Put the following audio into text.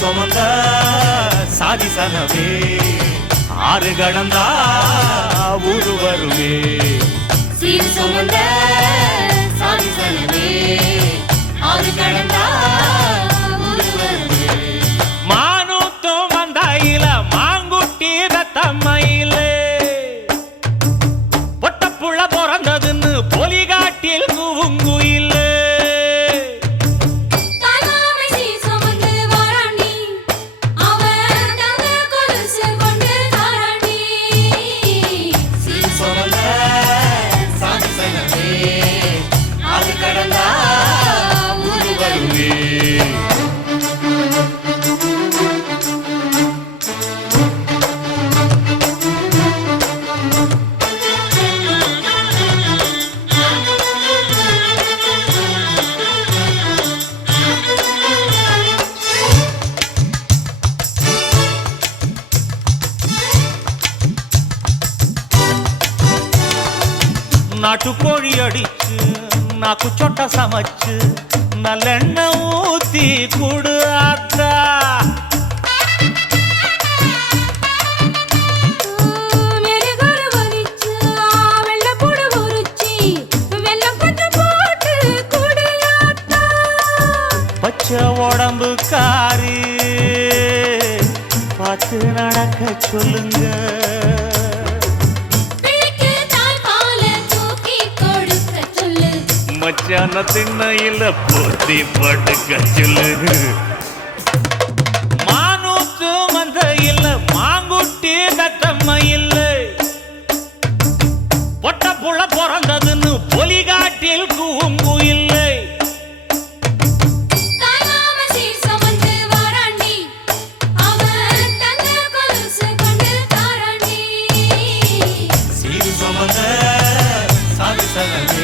சுமந்த சாதிசனவே ஆறு கடந்தா ஊரு வருவே சீர் சுமந்த சாதிசனவே ஆறு கடந்தா ஊரு வருவே மானூத்தும் வந்தாயில மாங்குட்டி ரத்தம்மையில பொட்டப்புள்ள பிறந்ததுன்னு பொலிகாட்டில் கூவுங்குயில் நாட்டுக்கோழி அடிச்சு நாக்கு சொட்ட சமைச்சு நல்லெண்ணெய் ஊத்தி கூடு ஆத்தா பச்சை உடம்பு காரி பார்த்து நடக்க சொல்லுங்க மச்சான திண்ணையில போத்தி படுக்க சொல்லு மானூத்து மந்த இல்ல மாங்குட்டி தத்தம்ம இல்ல பொட்ட புள்ள பிறந்ததுன்னு பொலிகாட்டில் கூம்பு இல்லை சீர் சுமந்த சாதிசனவே